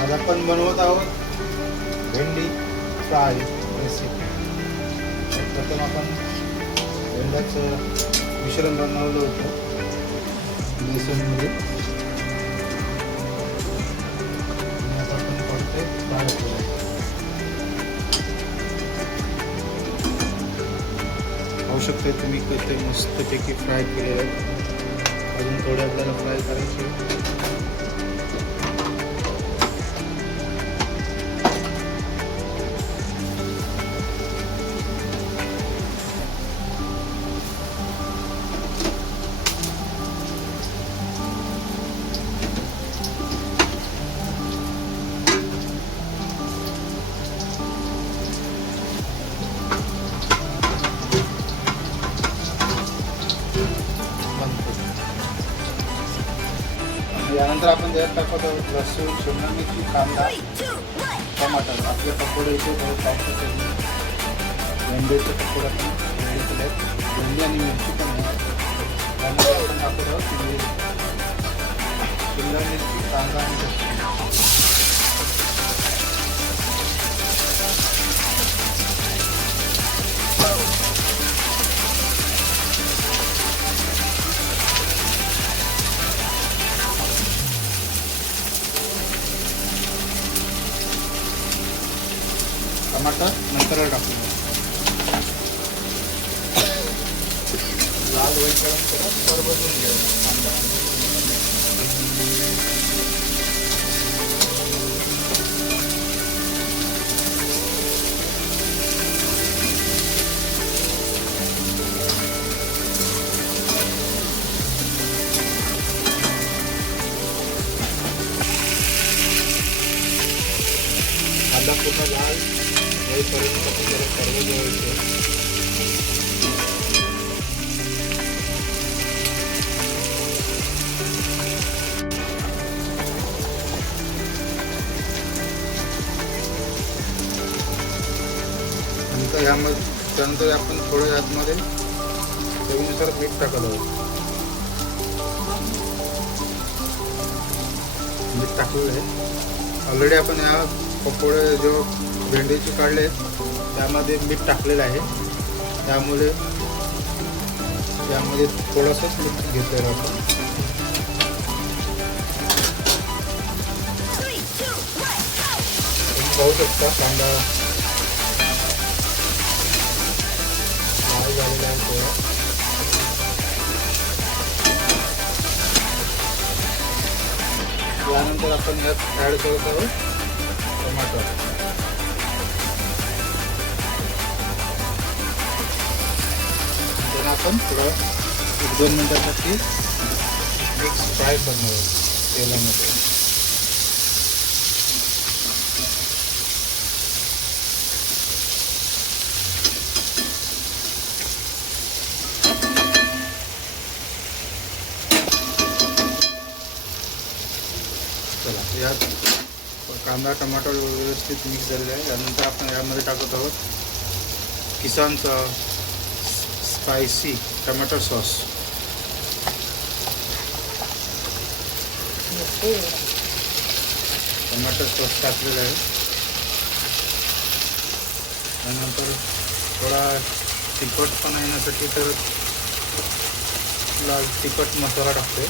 आज आपण बनवत आहोत भेंडी फ्राय रेसिपी. प्रथम आपण भेंड्याचं मिश्रण बनवलं होतं बेसनमध्ये. आता आपण करतोय फ्राय करूया. पाहू शकता तुम्ही कसे मस्तपैकी फ्राय केलेले आहेत. अजून थोडे आपल्याला फ्राय करायचे. यानंतर आपण त्यात टाकत आहोत लसूण, शिमला मिरची, कांदा, टमाटर. आपले पकोडे इथे भेंडीचे पकोडे पण रेडी केले आहेत. भेंडी आणि मिरची पण आहे. त्यानंतर आपण टाकत आहोत शिमला मिरची, कांदा आणि लसूण. टमाटर नंतर टाकून लाल होईपर्यंत परतून घ्यायला कांदा. कांदा पूर्ण लाल होईपर्यंत आपण जरा परतून घ्यायचं. त्यानंतर आपण थोडं यातमध्ये चवीनुसार मीठ टाकत आहोत. मीठ टाकलेलं आहे ऑलरेडी. आपण या पकोडे जो भेंडीचे काढले त्यामध्ये मीठ टाकलेलं आहे. त्यामुळे त्यामध्ये थोडंसंच मीठ घेतलेलं आपण. तुम्ही पाहू शकता कांदा झालेला आहे थोडा. यानंतर आपण यात ॲड करत आहोत टमाटर. नंतर आपण थोडं 1-2 मिनिटासाठी मिक्स फ्राय करणार आहोत तेलामध्ये. चला, यात कांदा टमाटर व्यवस्थित मिक्स झालेला आहे. त्यानंतर आपण यामध्ये टाकत आहोत किसानचा स्पायसी टमाटर सॉस. टमाटर सॉस टाकलेला आहे. त्यानंतर थोडा तिखटपणा येण्यासाठी तर लाल तिखट मसाला टाकतोय.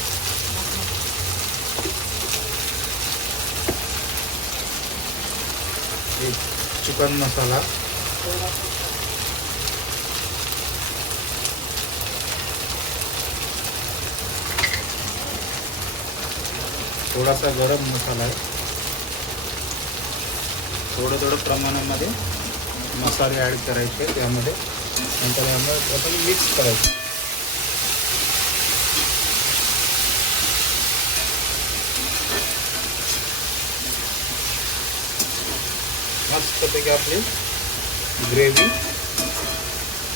चिकन मसाला, थोडासा गरम मसाला आहे. थोडं प्रमाणामध्ये मसाले ॲड करायचे त्यामध्ये. नंतर यामध्ये आपण मिक्स करायचं. मस्तपैकी आपली ग्रेव्ही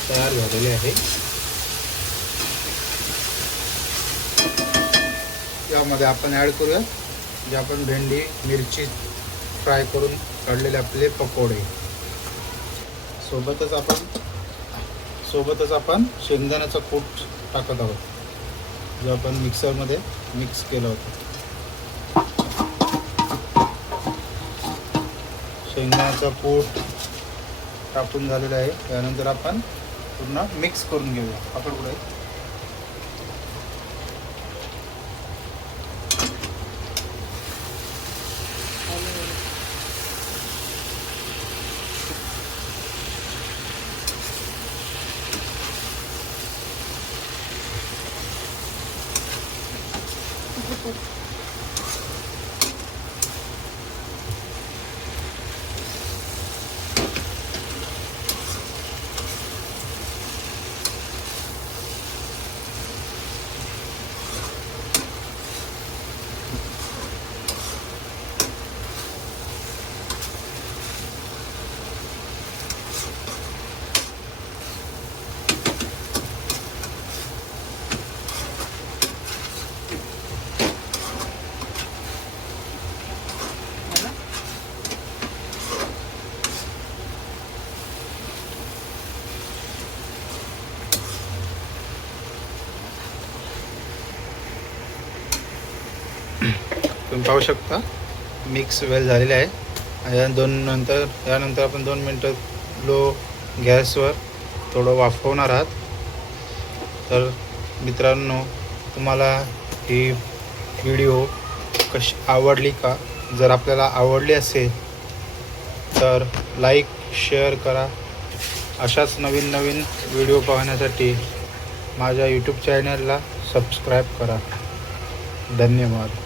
तयार झालेली आहे. यामध्ये आपण ॲड करूया जे आपण भेंडी मिरची फ्राय करून काढलेले आपले पकोडे. सोबतच आपण शेंगदाण्याचा कूट टाकत आहोत जो आपण मिक्सरमध्ये मिक्स केलं होतं. शेंगदाण्याचा कूट टाकून झालेला आहे. त्यानंतर आपण पूर्ण मिक्स करून घेऊया. आपण पुढे तुम्ही पाहू शकता मिक्स वेल झालेले आहे. यानंतर आपण 2 मिनटं लो गॅसवर थोडं वाफवणार आहात. तर मित्रांनो, तुम्हाला ही व्हिडिओ कशी आवडली का? जर आपल्याला आवडली असेल तर लाईक शेअर करा. अशाच नवीन नवीन व्हिडिओ पाहण्यासाठी माझ्या यूट्यूब चॅनलला सबस्क्राईब करा. धन्यवाद.